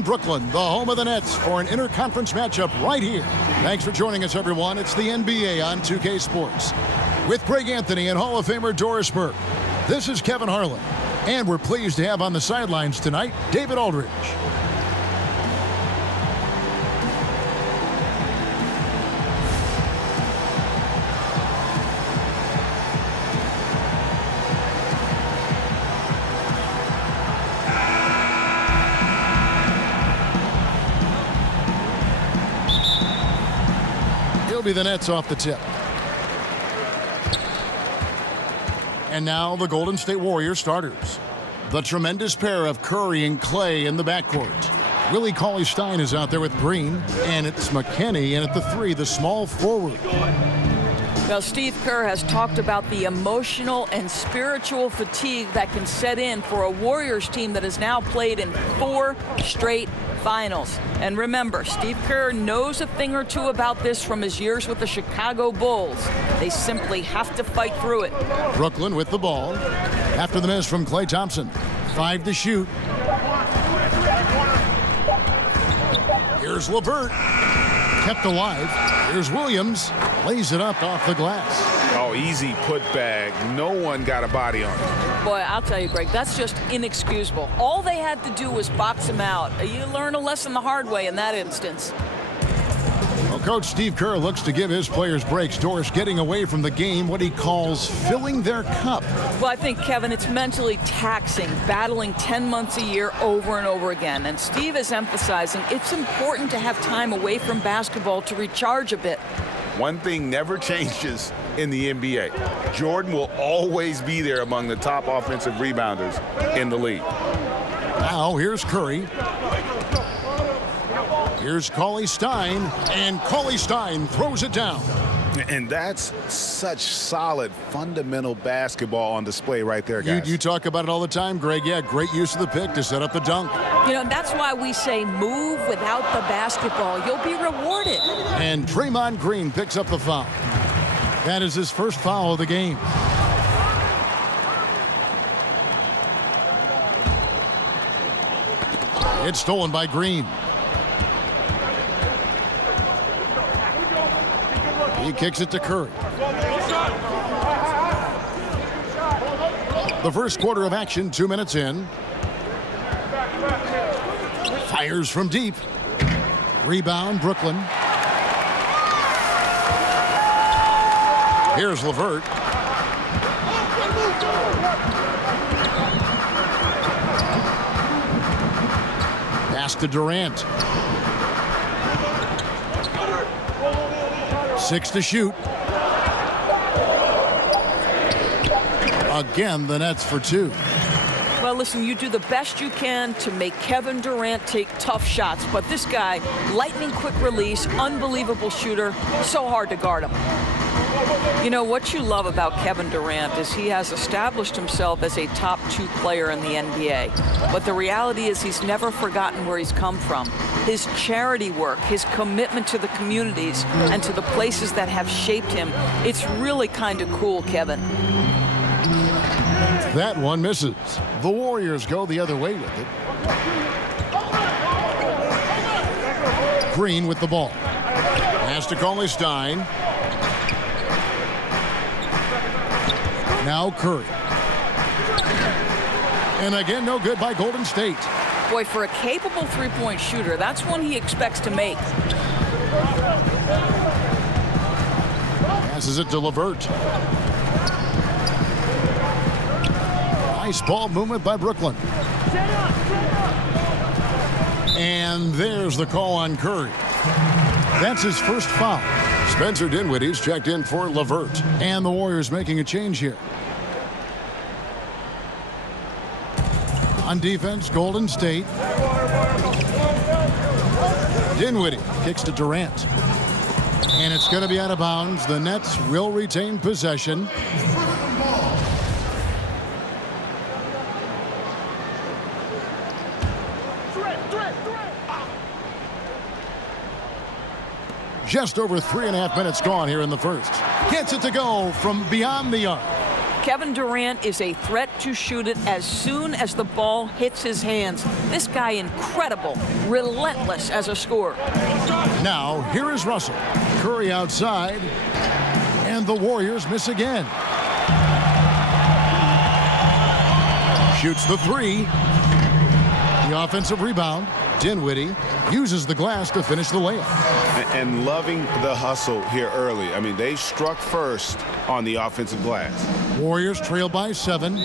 in Brooklyn, the home of the Nets, for an interconference matchup right here. Thanks for joining us, everyone. It's the NBA on 2K Sports. With Greg Anthony and Hall of Famer Doris Burke, this is Kevin Harlan. And we're pleased to have on the sidelines tonight, David Aldridge. He'll be the Nets off the tip. And now the Golden State Warriors starters. The tremendous pair of Curry and Clay in the backcourt. Willie Cauley-Stein is out there with Green, and it's McKinney, and at the three, the small forward. Well, Steve Kerr has talked about the emotional and spiritual fatigue that can set in for a Warriors team that has now played in 4 straight finals. And remember, Steve Kerr knows a thing or two about this from his years with the Chicago Bulls. They simply have to fight through it. Brooklyn with the ball. After the miss from Klay Thompson. 5 to shoot. Here's LeVert. Kept alive. Here's Williams. Lays it up off the glass. Oh, easy putback. No one got a body on it. Boy, I'll tell you, Greg, that's just inexcusable. All they had to do was box him out. You learn a lesson the hard way in that instance. Well, Coach Steve Kerr looks to give his players breaks. Doris getting away from the game, what he calls filling their cup. Well, I think, Kevin, it's mentally taxing, battling 10 months a year over and over again. And Steve is emphasizing it's important to have time away from basketball to recharge a bit. One thing never changes in the NBA. Jordan will always be there among the top offensive rebounders in the league. Now here's Curry. Here's Cauley-Stein, and Cauley-Stein throws it down. And that's such solid, fundamental basketball on display right there, guys. You talk about it all the time, Greg. Yeah, great use of the pick to set up the dunk. You know, that's why we say move without the basketball. You'll be rewarded. And Draymond Green picks up the foul. That is his first foul of the game. It's stolen by Green. He kicks it to Curry. The first quarter of action, 2 minutes in. Fires from deep. Rebound, Brooklyn. Here's LeVert. Pass to Durant. 6 to shoot. Again, the Nets for 2. Well, listen, you do the best you can to make Kevin Durant take tough shots, but this guy, lightning quick release, unbelievable shooter, so hard to guard him. You know, what you love about Kevin Durant is he has established himself as a top 2 player in the NBA. But the reality is he's never forgotten where he's come from. His charity work, his commitment to the communities and to the places that have shaped him. It's really kind of cool, Kevin. That one misses. The Warriors go the other way with it. Green with the ball. Pass to Cauley-Stein. Now Curry. And again, no good by Golden State. Boy, for a capable three-point shooter, that's one he expects to make. Passes it to LeVert. Nice ball movement by Brooklyn. And there's the call on Curry. That's his first foul. Spencer Dinwiddie's checked in for LeVert. And the Warriors making a change here. On defense, Golden State. Dinwiddie kicks to Durant. And it's going to be out of bounds. The Nets will retain possession. Just over 3.5 minutes gone here in the first. Gets it to go from beyond the arc. Kevin Durant is a threat to shoot it as soon as the ball hits his hands. This guy incredible, relentless as a scorer. Now, here is Russell. Curry outside, and the Warriors miss again. Shoots the three. The offensive rebound. Dinwiddie uses the glass to finish the layup. And loving the hustle here early. I mean, they struck first on the offensive glass. Warriors trail by 7.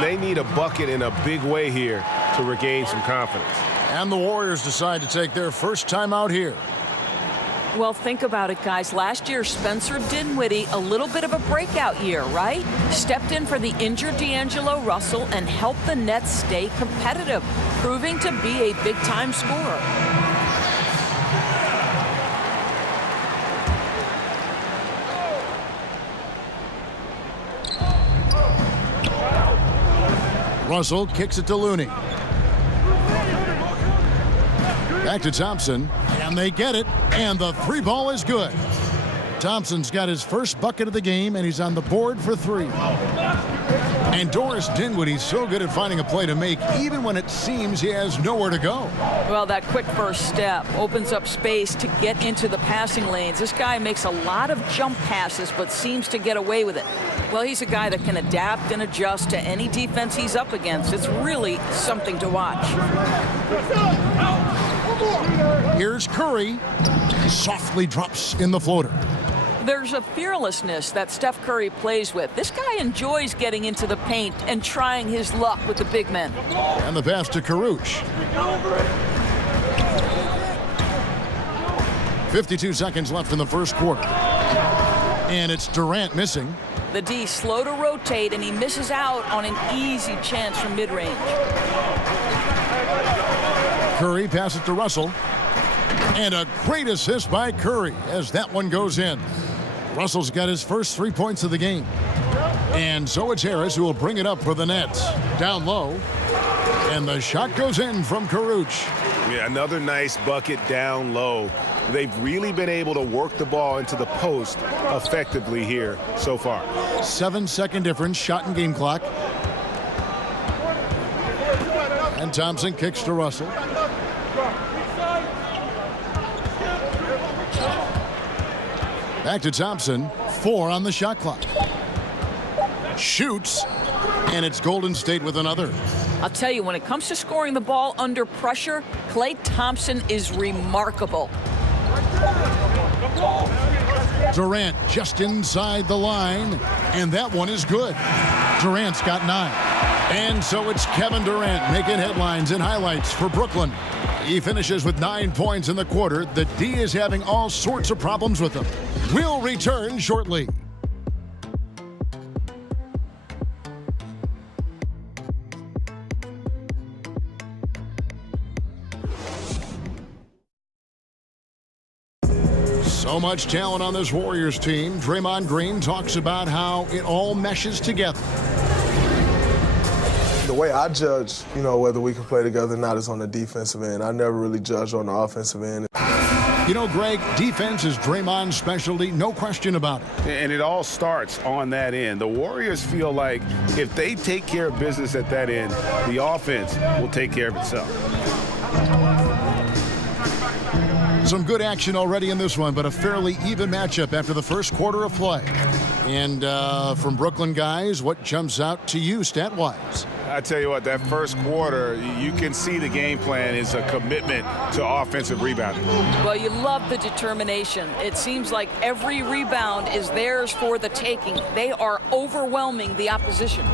They need a bucket in a big way here to regain some confidence. And the Warriors decide to take their first time out here. Well, think about it, guys. Last year, Spencer Dinwiddie, a little bit of a breakout year, right? Stepped in for the injured D'Angelo Russell and helped the Nets stay competitive, proving to be a big-time scorer. Russell kicks it to Looney. Back to Thompson, and they get it, and the three ball is good. Thompson's got his first bucket of the game, and he's on the board for 3. And Doris Dinwiddie's so good at finding a play to make, even when it seems he has nowhere to go. Well, that quick first step opens up space to get into the passing lanes. This guy makes a lot of jump passes, but seems to get away with it. Well, he's a guy that can adapt and adjust to any defense he's up against. It's really something to watch. Here's Curry. Softly drops in the floater. There's a fearlessness that Steph Curry plays with. This guy enjoys getting into the paint and trying his luck with the big men. And the pass to Caruth. 52 seconds left in the first quarter. And it's Durant missing. The D slow to rotate, and he misses out on an easy chance from mid-range. Curry passes to Russell. And a great assist by Curry as that one goes in. Russell's got his first 3 points of the game. And so it's Harris who will bring it up for the Nets. Down low. And the shot goes in from Caruth. Yeah, another nice bucket down low. They've really been able to work the ball into the post effectively here so far. 7-second difference, shot and game clock. And Thompson kicks to Russell. Back to Thompson, 4 on the shot clock. Shoots, and it's Golden State with another. I'll tell you, when it comes to scoring the ball under pressure, Klay Thompson is remarkable. Durant just inside the line, and that one is good. Durant's got 9. And so it's Kevin Durant making headlines and highlights for Brooklyn. He finishes with 9 points in the quarter. The D is having all sorts of problems with him. We'll return shortly. So much talent on this Warriors team. Draymond Green talks about how it all meshes together. The way I judge, whether we can play together or not is on the defensive end. I never really judge on the offensive end. Greg, defense is Draymond's specialty, no question about it. And it all starts on that end. The Warriors feel like if they take care of business at that end, the offense will take care of itself. Some good action already in this one, but a fairly even matchup after the first quarter of play. And from Brooklyn guys, what jumps out to you stat-wise? I tell you what, that first quarter, you can see the game plan is a commitment to offensive rebounding. Well, you love the determination. It seems like every rebound is theirs for the taking. They are overwhelming the opposition.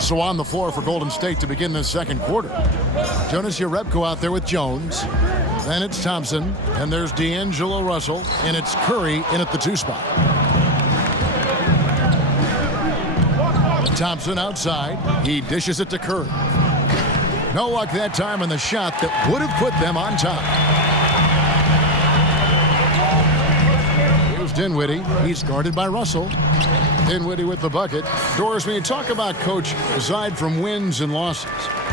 So on the floor for Golden State to begin this second quarter. Jonas Jerebko out there with Jones. Then it's Thompson, and there's D'Angelo Russell, and it's Curry in at the 2 spot. Thompson outside. He dishes it to Curry. No luck that time on the shot that would have put them on top. Here's Dinwiddie. He's guarded by Russell. Dinwiddie with the bucket. Doris, when you talk about, Coach, aside from wins and losses,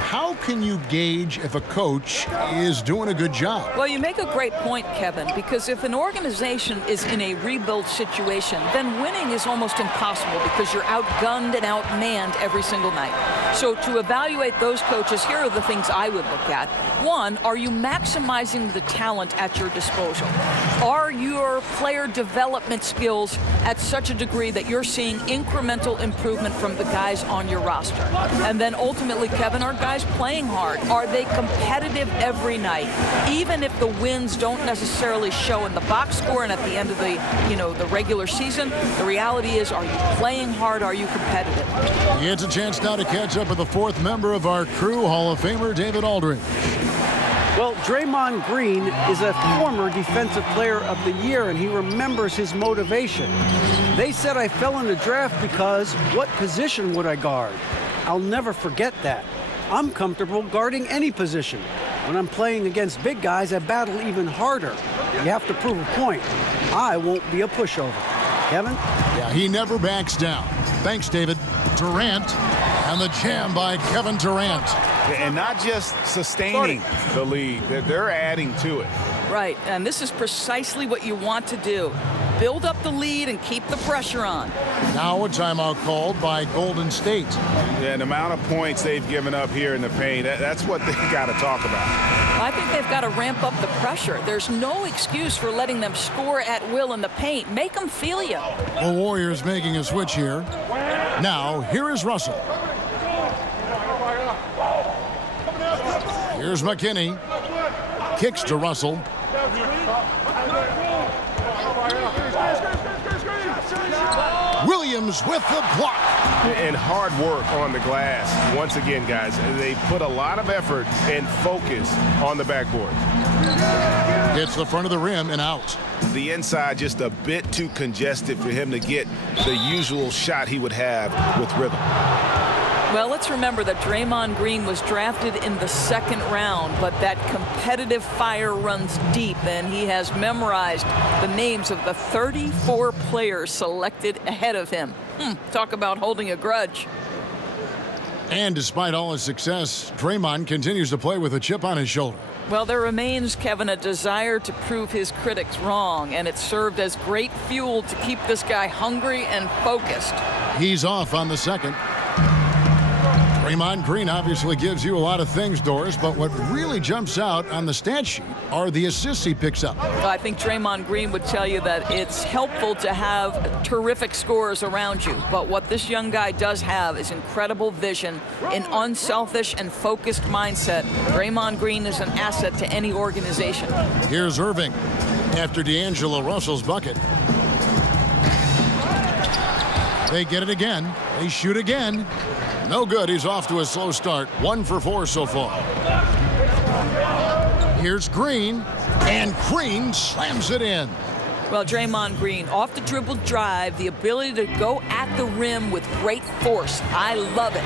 how can you gauge if a coach is doing a good job? Well, you make a great point, Kevin, because if an organization is in a rebuild situation, then winning is almost impossible because you're outgunned and outmanned every single night. So to evaluate those coaches, here are the things I would look at. One, are you maximizing the talent at your disposal? Are your player development skills at such a degree that you're seeing incremental improvement from the guys on your roster? And then ultimately, Kevin, are guys playing hard? Are they competitive every night? Even if the wins don't necessarily show in the box score and at the end of the regular season, the reality is, are you playing hard? Are you competitive? It's a chance now to catch up with the fourth member of our crew, Hall of Famer David Aldridge. Well, Draymond Green is a former Defensive Player of the Year, and he remembers his motivation. They said I fell in the draft because what position would I guard? I'll never forget that. I'm comfortable guarding any position. When I'm playing against big guys, I battle even harder. You have to prove a point. I won't be a pushover. Kevin? Yeah, he never backs down. Thanks, David. Durant, and the jam by Kevin Durant. And not just sustaining the lead, they're adding to it. Right, and this is precisely what you want to do. Build up the lead and keep the pressure on. Now a timeout called by Golden State. Yeah, and the amount of points they've given up here in the paint, that's what they got to talk about. I think they've got to ramp up the pressure. There's no excuse for letting them score at will in the paint. Make them feel you. The Warriors making a switch here. Now, here is Russell. Here's McKinney. Kicks to Russell. Williams with the block. And hard work on the glass. Once again, guys, they put a lot of effort and focus on the backboard. Hits the front of the rim and out. The inside just a bit too congested for him to get the usual shot he would have with rhythm. Well, let's remember that Draymond Green was drafted in the second round, but that competitive fire runs deep, and he has memorized the names of the 34 players selected ahead of him. Talk about holding a grudge. And despite all his success, Draymond continues to play with a chip on his shoulder. Well, there remains, Kevin, a desire to prove his critics wrong, and it served as great fuel to keep this guy hungry and focused. He's off on the second. Draymond Green obviously gives you a lot of things, Doris, but what really jumps out on the stat sheet are the assists he picks up. I think Draymond Green would tell you that it's helpful to have terrific scorers around you, but what this young guy does have is incredible vision, an unselfish and focused mindset. Draymond Green is an asset to any organization. Here's Irving after D'Angelo Russell's bucket. They get it again. They shoot again. No good. He's off to a slow start. 1 for 4 so far. Here's Green, and Green slams it in. Well, Draymond Green, off the dribble drive, the ability to go at the rim with great force. I love it.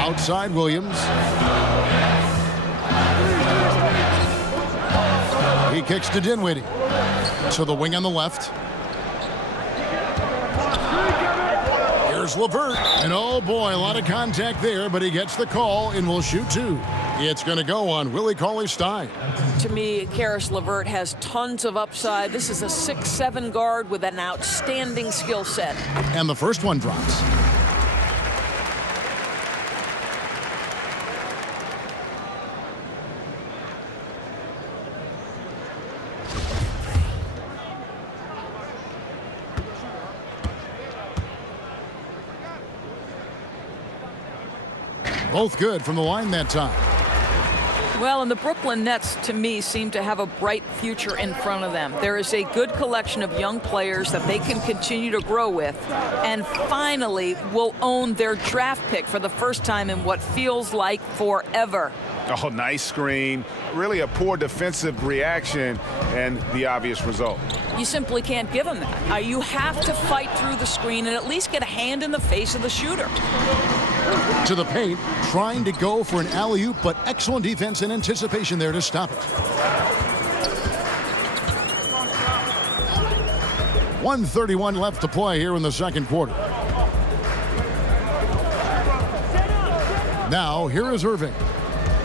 Outside Williams. He kicks to Dinwiddie. To the wing on the left. Here's LeVert, and oh boy, a lot of contact there, but he gets the call and will shoot 2. It's going to go on Willie Cauley-Stein. To me, Karis LeVert has tons of upside. This is a 6'7" guard with an outstanding skill set. And the first one drops. Both good from the line that time. Well, and the Brooklyn Nets, to me, seem to have a bright future in front of them. There is a good collection of young players that they can continue to grow with, and finally will own their draft pick for the first time in what feels like forever. Oh, nice screen. Really a poor defensive reaction, and the obvious result. You simply can't give them that. You have to fight through the screen and at least get a hand in the face of the shooter. To the paint, trying to go for an alley-oop, but excellent defense and anticipation there to stop it. 1:31 left to play here in the second quarter. Now, here is Irving.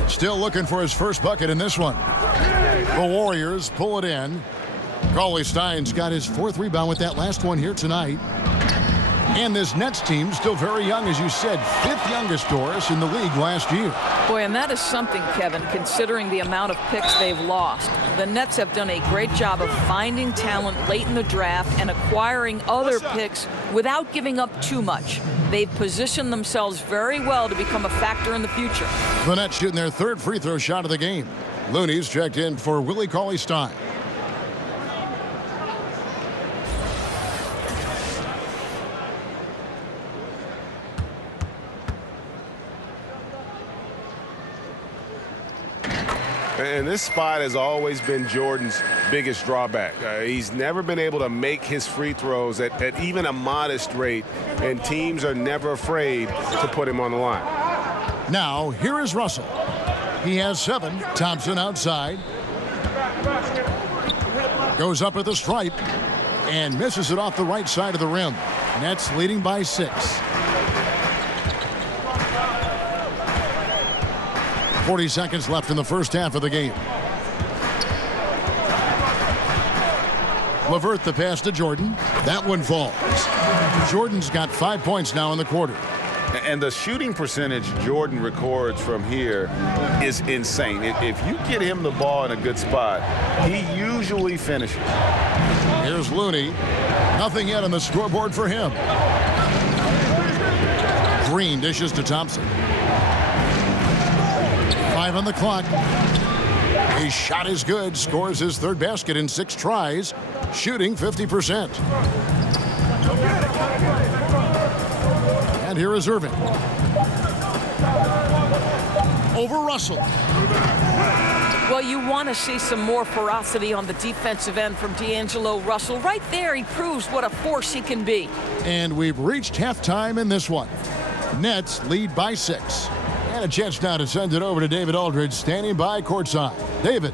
Still looking for his first bucket in this one. The Warriors pull it in. Cauley-Stein's got his 4th rebound with that last one here tonight. And this Nets team, still very young, as you said, 5th youngest, Doris, in the league last year. Boy, and that is something, Kevin, considering the amount of picks they've lost. The Nets have done a great job of finding talent late in the draft and acquiring other picks without giving up too much. They've positioned themselves very well to become a factor in the future. The Nets shooting their 3rd free throw shot of the game. Looney's checked in for Willie Cauley-Stein. And this spot has always been Jordan's biggest drawback. He's never been able to make his free throws at even a modest rate, and teams are never afraid to put him on the line. Now, here is Russell. He has 7. Thompson outside. Goes up at the stripe and misses it off the right side of the rim. Nets leading by 6. 40 seconds left in the first half of the game. LeVert the pass to Jordan. That one falls. Jordan's got 5 points now in the quarter. And the shooting percentage Jordan records from here is insane. If you get him the ball in a good spot, he usually finishes. Here's Looney. Nothing yet on the scoreboard for him. Green dishes to Thompson. 5 on the clock. His shot is good. Scores his 3rd basket in 6 tries. Shooting 50%. And here is Irving. Over Russell. Well, you want to see some more ferocity on the defensive end from D'Angelo Russell. Right there, he proves what a force he can be. And we've reached halftime in this one. Nets lead by 6. And a chance now to send it over to David Aldridge, standing by courtside. David.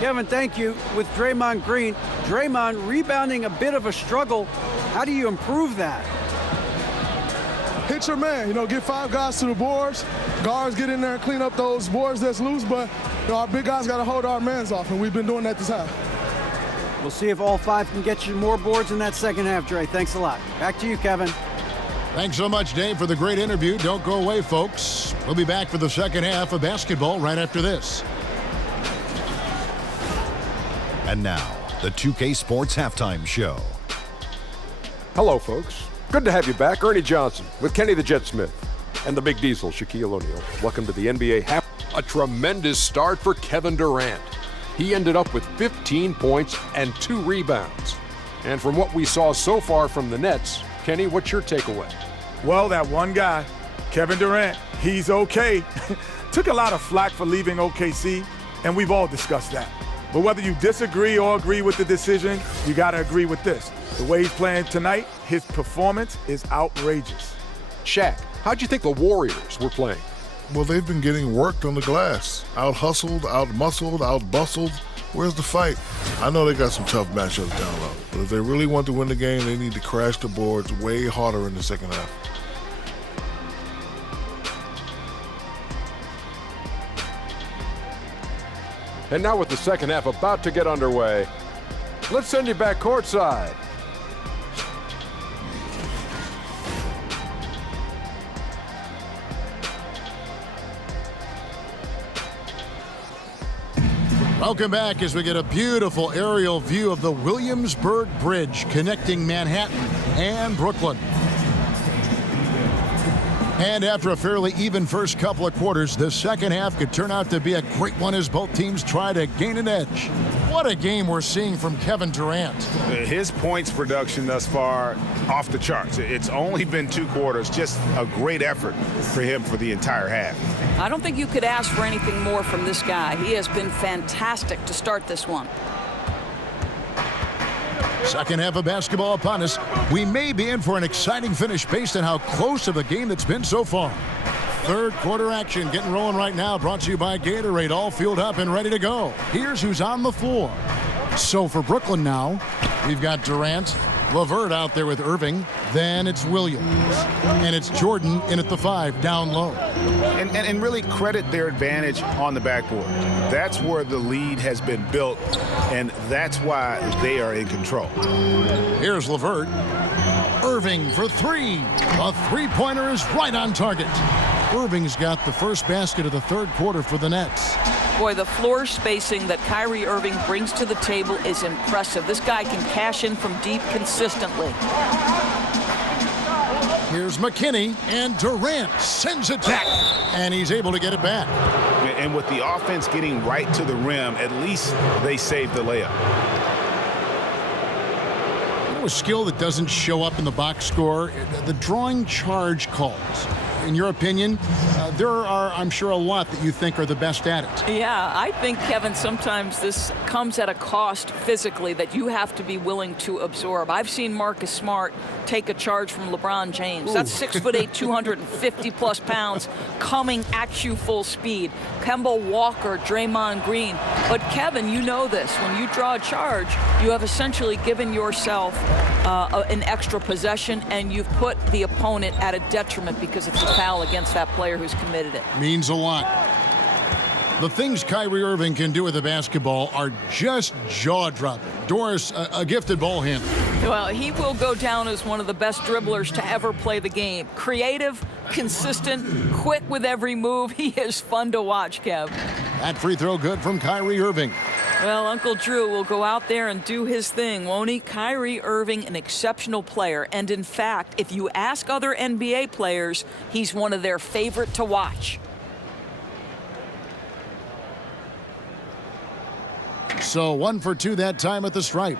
Kevin, thank you. With Draymond Green, Draymond rebounding a bit of a struggle. How do you improve that? Hit your man, get 5 guys to the boards. Guards get in there and clean up those boards that's loose, but our big guys got to hold our mans off, and we've been doing that this half. We'll see if all 5 can get you more boards in that second half, Dre. Thanks a lot. Back to you, Kevin. Thanks so much, Dave, for the great interview. Don't go away, folks. We'll be back for the second half of basketball right after this. And now, the 2K Sports Halftime Show. Hello, folks. Good to have you back. Ernie Johnson with Kenny the Jet Smith and the Big Diesel, Shaquille O'Neal. Welcome to the NBA Half. A tremendous start for Kevin Durant. He ended up with 15 points and 2 rebounds. And from what we saw so far from the Nets, Kenny, what's your takeaway? Well, that one guy, Kevin Durant, he's okay. Took a lot of flack for leaving OKC, and we've all discussed that. But whether you disagree or agree with the decision, you got to agree with this. The way he's playing tonight, his performance is outrageous. Shaq, how'd you think the Warriors were playing? Well, they've been getting worked on the glass. Out-hustled, out-muscled, out-bustled. Where's the fight? I know they got some tough matchups down low, but if they really want to win the game, they need to crash the boards way harder in the second half. And now with the second half about to get underway, let's send you back courtside. Welcome back as we get a beautiful aerial view of the Williamsburg Bridge connecting Manhattan and Brooklyn. And after a fairly even first couple of quarters, the second half could turn out to be a great one as both teams try to gain an edge. What a game we're seeing from Kevin Durant. His points production thus far off the charts. It's only been 2 quarters. Just a great effort for him for the entire half. I don't think you could ask for anything more from this guy. He has been fantastic to start this one. Second half of basketball upon us. We may be in for an exciting finish based on how close of a game that's been so far. Third quarter action getting rolling right now, brought to you by Gatorade, all fueled up and ready to go. Here's who's on the floor. So for Brooklyn now, we've got Durant, LeVert out there with Irving. Then it's Williams. And it's Jordan in at the 5, down low. And really credit their advantage on the backboard. That's where the lead has been built, and that's why they are in control. Here's LeVert. Irving for 3. A three-pointer is right on target. Irving's got the first basket of the third quarter for the Nets. Boy, the floor spacing that Kyrie Irving brings to the table is impressive. This guy can cash in from deep consistently. Here's McKinney, and Durant sends it back, and he's able to get it back. And with the offense getting right to the rim, at least they saved the layup. A skill that doesn't show up in the box score, the drawing charge calls. In your opinion, there are, I'm sure, a lot that you think are the best at it. Yeah, I think, Kevin, sometimes this comes at a cost physically that you have to be willing to absorb. I've seen Marcus Smart take a charge from LeBron James. Ooh. That's 6'8", 250-plus pounds coming at you full speed. Kemba Walker, Draymond Green. But, Kevin, you know this. When you draw a charge, you have essentially given yourself an extra possession, and you've put the opponent at a detriment because it's a foul against that player who's committed it. Means a lot. The things Kyrie Irving can do with the basketball are just jaw-dropping. Doris, a gifted ball handler. Well, he will go down as one of the best dribblers to ever play the game. Creative, consistent, quick with every move. He is fun to watch, Kev. That free throw good from Kyrie Irving. Well, Uncle Drew will go out there and do his thing, won't he? Kyrie Irving, an exceptional player. And in fact, if you ask other NBA players, he's one of their favorite to watch. So 1 for 2 that time at the stripe.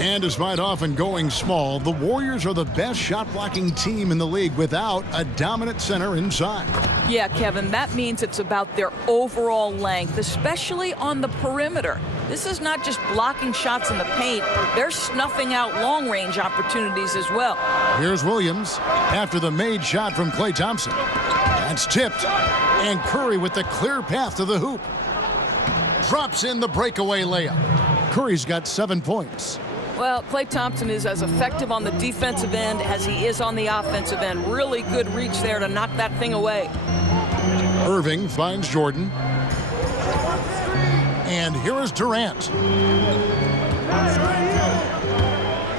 And despite often going small, the Warriors are the best shot-blocking team in the league without a dominant center inside. Yeah, Kevin, that means it's about their overall length, especially on the perimeter. This is not just blocking shots in the paint. They're snuffing out long-range opportunities as well. Here's Williams after the made shot from Klay Thompson. That's tipped, and Curry with the clear path to the hoop. Drops in the breakaway layup. Curry's got 7 points. Well, Klay Thompson is as effective on the defensive end as he is on the offensive end. Really good reach there to knock that thing away. Irving finds Jordan. And here is Durant.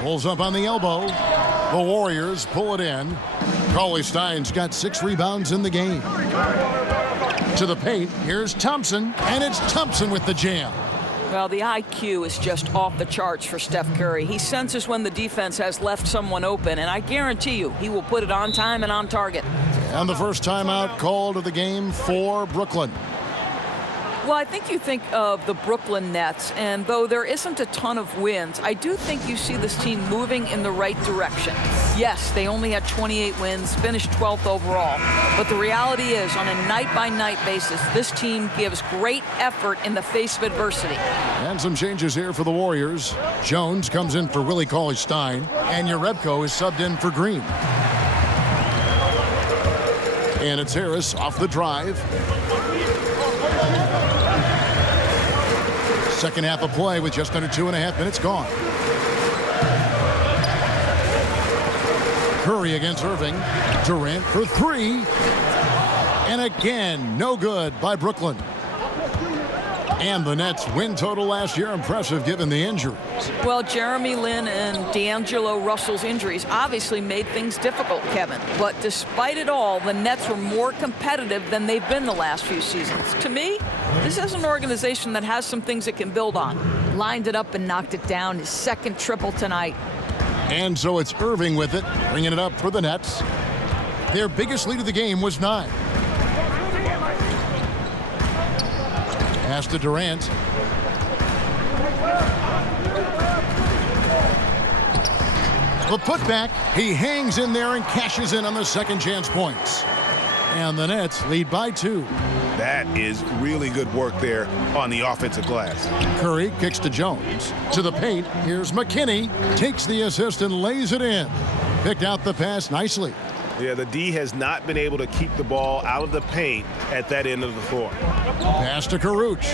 Pulls up on the elbow. The Warriors pull it in. Cauley-Stein's got 6 rebounds in the game. To the paint, here's Thompson, and it's Thompson with the jam. Well, the IQ is just off the charts for Steph Curry. He senses when the defense has left someone open, and I guarantee you he will put it on time and on target. And the first timeout called of the game for Brooklyn. Well, I think you think of the Brooklyn Nets, and though there isn't a ton of wins, I do think you see this team moving in the right direction. Yes, they only had 28 wins, finished 12th overall, but the reality is, on a night-by-night basis, this team gives great effort in the face of adversity. And some changes here for the Warriors. Jones comes in for Willie Cauley-Stein, and Jerebko is subbed in for Green. And it's Harris off the drive. Second half of play with just under 2.5 minutes gone. Curry against Irving. Durant for 3. And again, no good by Brooklyn. And the Nets' win total last year impressive given the injuries. Well, Jeremy Lin and D'Angelo Russell's injuries obviously made things difficult, Kevin. But despite it all, the Nets were more competitive than they've been the last few seasons. To me, this is an organization that has some things it can build on. Lined it up and knocked it down. His second triple tonight. And so it's Irving with it, bringing it up for the Nets. Their biggest lead of the game was 9. Pass to Durant. The putback, he hangs in there and cashes in on the second chance points. And the Nets lead by 2. That is really good work there on the offensive glass. Curry kicks to Jones. To the paint, here's McKinney. Takes the assist and lays it in. Picked out the pass nicely. Yeah, the D has not been able to keep the ball out of the paint at that end of the floor. Pass to Karuch.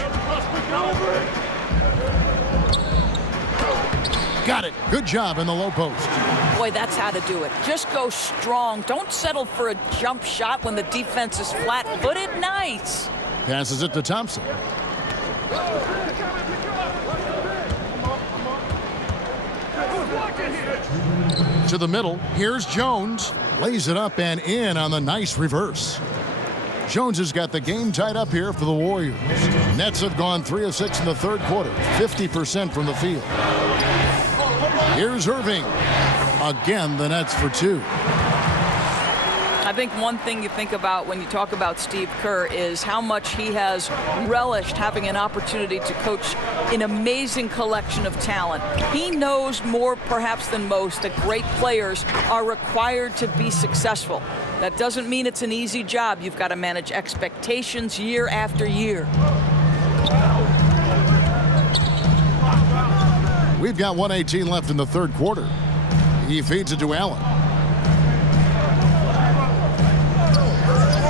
Got it. Good job in the low post. Boy, that's how to do it. Just go strong. Don't settle for a jump shot when the defense is flat-footed. Nice. Passes it to Thompson. To the middle. Here's Jones. Lays it up and in on the nice reverse. Jones has got the game tied up here for the Warriors. Nets have gone 3 of 6 in the third quarter, 50% from the field. Here's Irving. Again, the Nets for 2. I think one thing you think about when you talk about Steve Kerr is how much he has relished having an opportunity to coach an amazing collection of talent. He knows more perhaps than most that great players are required to be successful. That doesn't mean it's an easy job. You've got to manage expectations year after year. We've got 1:18 left in the third quarter. He feeds it to Allen.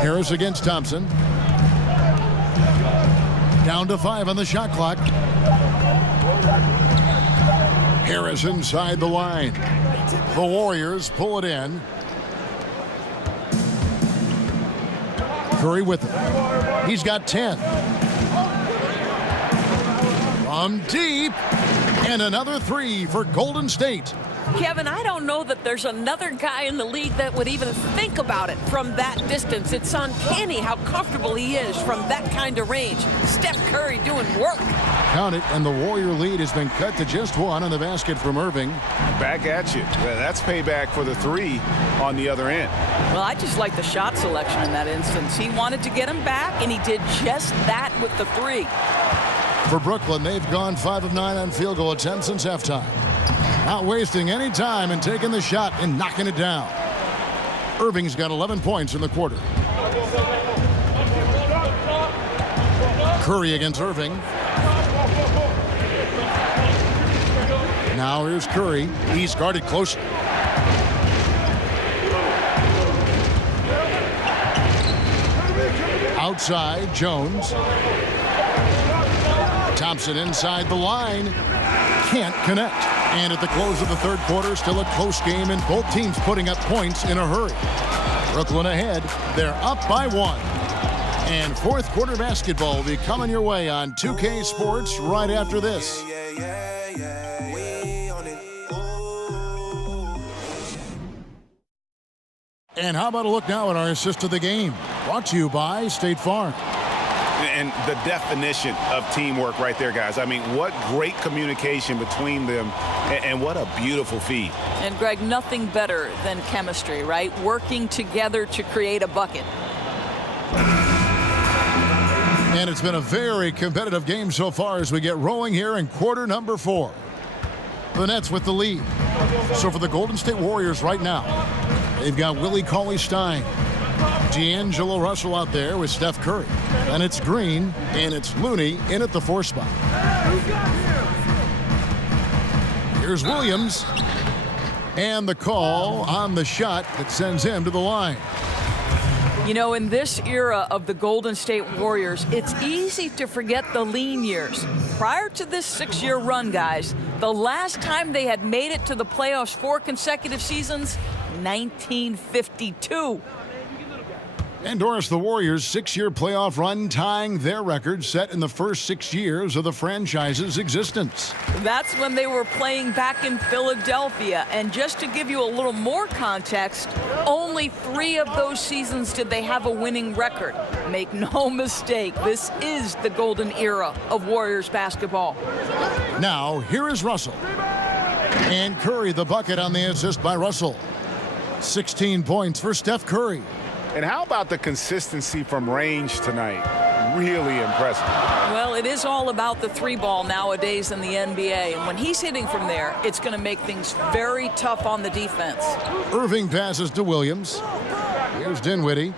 Harris against Thompson. Down to 5 on the shot clock. Harris inside the line. The Warriors pull it in. Curry with it. He's got 10. From deep. And another 3 for Golden State. Kevin, I don't know that there's another guy in the league that would even think about it from that distance. It's uncanny how comfortable he is from that kind of range. Steph Curry doing work. Count it, and the Warrior lead has been cut to just 1 on the basket from Irving. Back at you. That's payback for the 3 on the other end. Well, I just like the shot selection in that instance. He wanted to get him back, and he did just that with the 3. For Brooklyn, they've gone 5 of 9 on field goal attempts since halftime. Not wasting any time and taking the shot and knocking it down. Irving's got 11 points in the quarter. Curry against Irving. Now here's Curry. He's guarded closely. Outside, Jones. Thompson inside the line. Can't connect. And at the close of the third quarter, still a close game, and both teams putting up points in a hurry. Brooklyn ahead. They're up by 1. And fourth quarter basketball will be coming your way on 2K Sports right after this. And how about a look now at our assist of the game? Brought to you by State Farm. And the definition of teamwork right there, guys. I mean, what great communication between them, and what a beautiful feed. And, Greg, nothing better than chemistry, right? Working together to create a bucket. And it's been a very competitive game so far as we get rolling here in quarter number 4. The Nets with the lead. So for the Golden State Warriors right now, they've got Willie Cauley-Stein, D'Angelo Russell out there with Steph Curry. And it's Green, and it's Looney in at the 4 spot. Here's Williams. And the call on the shot that sends him to the line. You know, in this era of the Golden State Warriors, it's easy to forget the lean years. Prior to this 6-year run, guys, the last time they had made it to the playoffs 4 consecutive seasons, 1952. And Doris, the Warriors' 6-year playoff run tying their record set in the first 6 years of the franchise's existence. That's when they were playing back in Philadelphia. And just to give you a little more context, only 3 of those seasons did they have a winning record. Make no mistake, this is the golden era of Warriors basketball. Now, here is Russell. And Curry the bucket on the assist by Russell. 16 points for Steph Curry. And how about the consistency from range tonight? Really impressive. Well, it is all about the 3-ball nowadays in the NBA. And when he's hitting from there, it's going to make things very tough on the defense. Irving passes to Williams. Here's Dinwiddie.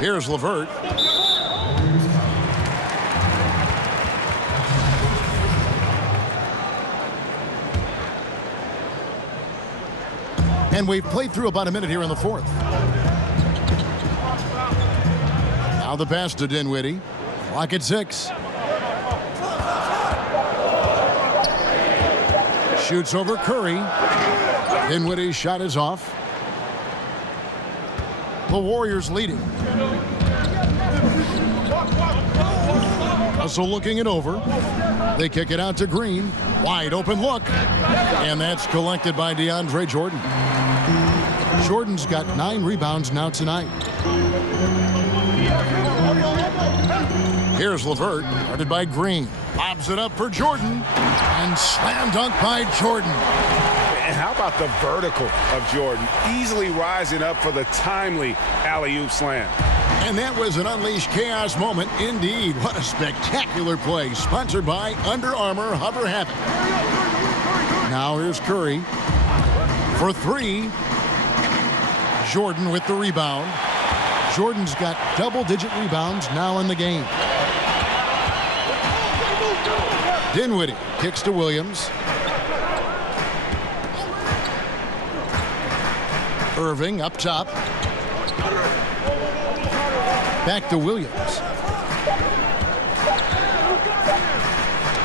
Here's LeVert. And we've played through about a minute here in the 4th. Now the pass to Dinwiddie. Clock at 6. Shoots over Curry. Dinwiddie's shot is off. The Warriors leading. Russell looking it over. They kick it out to Green. Wide open look. And that's collected by DeAndre Jordan. Jordan's got 9 rebounds now tonight. Here's LeVert, guarded by Green. Lobs it up for Jordan. And slam dunk by Jordan. And how about the vertical of Jordan? Easily rising up for the timely alley-oop slam. And that was an unleashed chaos moment indeed. What a spectacular play. Sponsored by Under Armour Hover Havoc. Now here's Curry for 3. Jordan with the rebound. Jordan's got double-digit rebounds now in the game. Dinwiddie kicks to Williams. Irving up top. Back to Williams.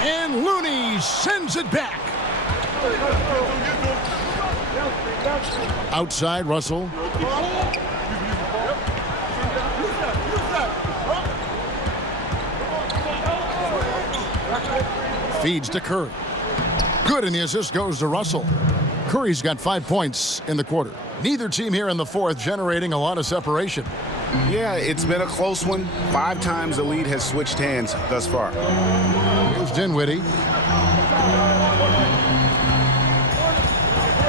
And Looney sends it back. Outside, Russell. Feeds to Curry. Good, and the assist goes to Russell. Curry's got 5 points in the quarter. Neither team here in the fourth generating a lot of separation. Yeah, it's been a close one. 5 times the lead has switched hands thus far. Here's Dinwiddie.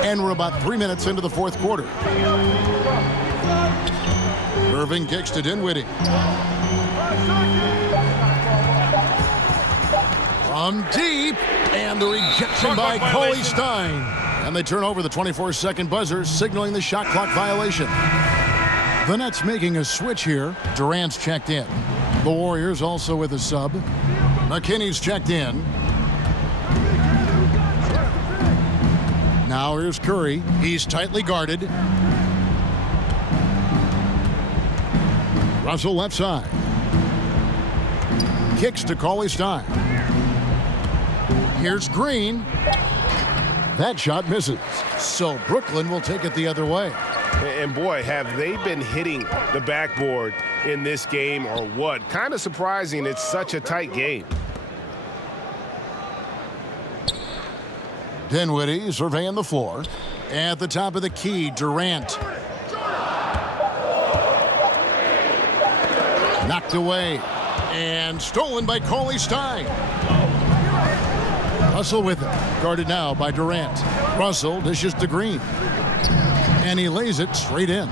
And we're about 3 minutes into the fourth quarter. Irving kicks to Dinwiddie. From deep, and the rejection by Cauley Stein. And they turn over the 24-second buzzer, signaling the shot clock violation. The Nets making a switch here. Durant's checked in. The Warriors also with a sub. McKinney's checked in. Now here's Curry. He's tightly guarded. Russell left side. Kicks to Cauley Stein. Here's Green. That shot misses. So Brooklyn will take it the other way. And boy, have they been hitting the backboard in this game or what? Kind of surprising it's such a tight game. Dinwiddie surveying the floor. At the top of the key, Durant. Knocked away. And stolen by Cauley Stein. Russell with it. Guarded now by Durant. Russell dishes to Green. And he lays it straight in.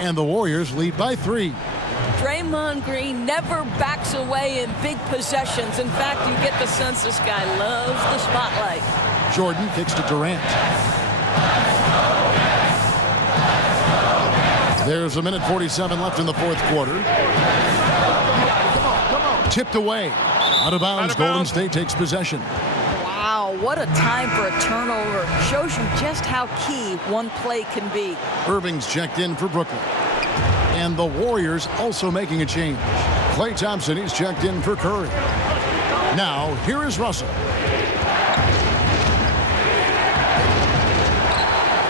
And the Warriors lead by 3. Draymond Green never backs away in big possessions. In fact, you get the sense this guy loves the spotlight. Jordan kicks to Durant. There's a minute 47 left in the fourth quarter. Tipped away. Out of bounds. Golden State takes possession. Wow, what a time for a turnover. Shows you just how key one play can be. Irving's checked in for Brooklyn. And the Warriors also making a change. Klay Thompson is checked in for Curry. Now, here is Russell.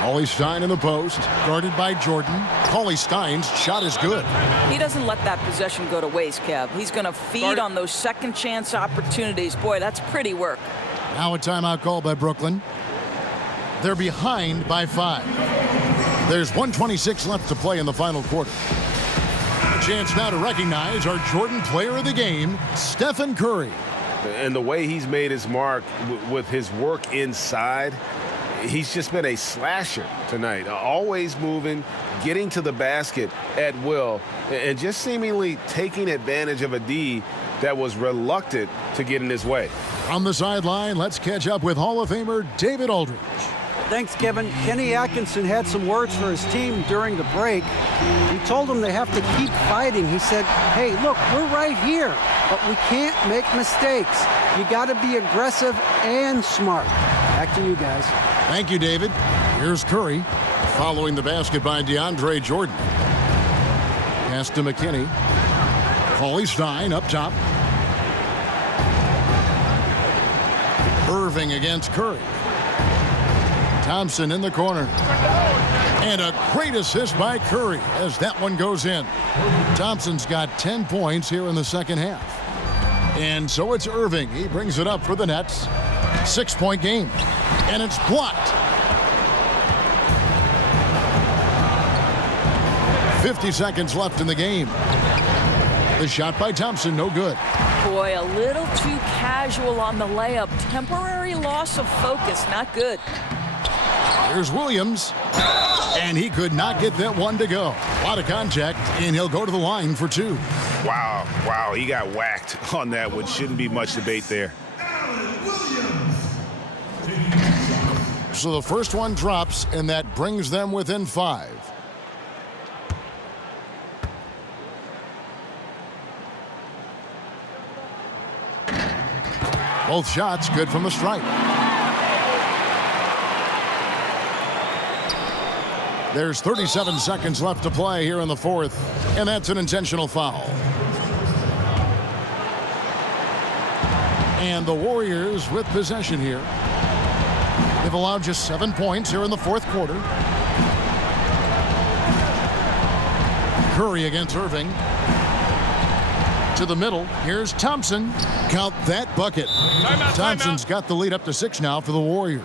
Cauley Stein in the post, guarded by Jordan. Cauley Stein's shot is good. He doesn't let that possession go to waste, Kev. He's going to feed on those second chance opportunities. Boy, that's pretty work. Now a timeout call by Brooklyn. They're behind by 5. There's 1:26 left to play in the final quarter. A chance now to recognize our Jordan Player of the Game, Stephen Curry. And the way he's made his mark with his work inside, he's just been a slasher tonight. Always moving, getting to the basket at will, and just seemingly taking advantage of a D that was reluctant to get in his way. On the sideline, let's catch up with Hall of Famer David Aldridge. Thanks, Kevin. Kenny Atkinson had some words for his team during the break. He told them they have to keep fighting. He said, hey, look, we're right here, but we can't make mistakes. You got to be aggressive and smart. Back to you guys. Thank you, David. Here's Curry, following the basket by DeAndre Jordan. Pass to McKinney. Cauley Stein up top. Irving against Curry. Thompson in the corner. And a great assist by Curry as that one goes in. Thompson's got 10 points here in the second half. And so it's Irving. He brings it up for the Nets. 6-point game. And it's blocked. 50 seconds left in the game. The shot by Thompson, no good. Boy, a little too casual on the layup. Temporary loss of focus, not good. Here's Williams. And he could not get that one to go. A lot of contact, and he'll go to the line for 2. Wow, he got whacked on that one. Shouldn't be much debate there. So the first one drops, and that brings them within 5. Both shots good from the stripe. There's 37 seconds left to play here in the fourth, and that's an intentional foul. And the Warriors with possession here. They've allowed just 7 points here in the fourth quarter. Curry against Irving. To the middle. Here's Thompson. Count that bucket. Thompson's got the lead up to 6 now for the Warriors.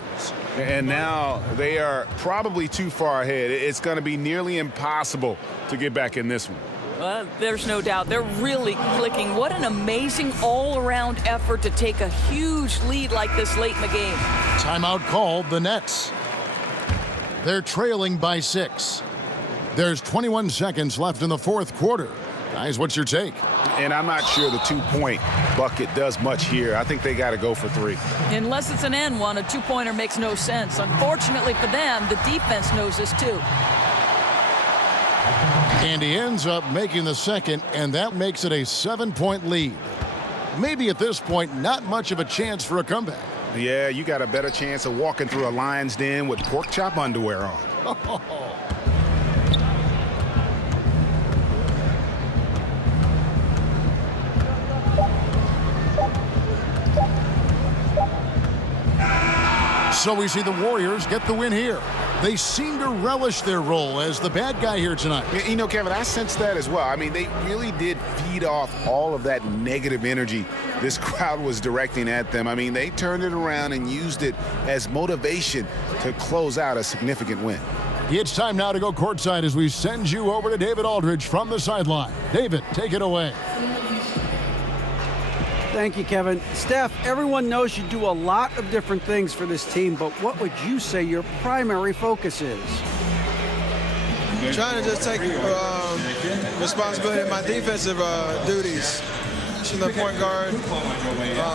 And now they are probably too far ahead. It's going to be nearly impossible to get back in this one. Well, there's no doubt. They're really clicking. What an amazing all-around effort to take a huge lead like this late in the game. Timeout called, the Nets. They're trailing by 6. There's 21 seconds left in the fourth quarter. Guys, what's your take? And I'm not sure the 2-point bucket does much here. I think they got to go for 3. Unless it's an N one, a 2-pointer makes no sense. Unfortunately for them, the defense knows this too. And he ends up making the second, and that makes it a 7-point lead. Maybe at this point, not much of a chance for a comeback. Yeah, you got a better chance of walking through a lion's den with pork chop underwear on. So we see the Warriors get the win here. They seem to relish their role as the bad guy here tonight. You know, Kevin, I sense that as well. I mean, they really did feed off all of that negative energy this crowd was directing at them. I mean, they turned it around and used it as motivation to close out a significant win. It's time now to go courtside as we send you over to David Aldridge from the sideline. David, take it away. Thank you, Kevin. Steph, everyone knows you do a lot of different things for this team, but what would you say your primary focus is? Trying to just take responsibility of my defensive duties. The point guard,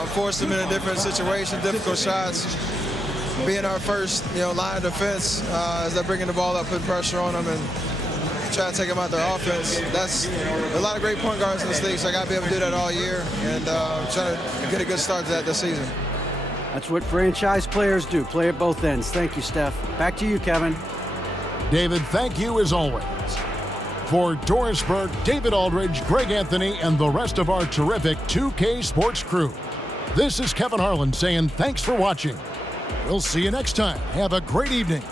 force them in a different situation, difficult shots. Being our first, line of defense as they're bringing the ball up, putting pressure on them, and try to take them out their offense. That's a lot of great point guards in this league, so I got to be able to do that all year and try to get a good start to that this season. That's what franchise players do, play at both ends. Thank you, Steph. Back to you, Kevin. David, thank you as always. For Doris Burke, David Aldridge, Greg Anthony, and the rest of our terrific 2K Sports crew, this is Kevin Harlan saying thanks for watching. We'll see you next time. Have a great evening.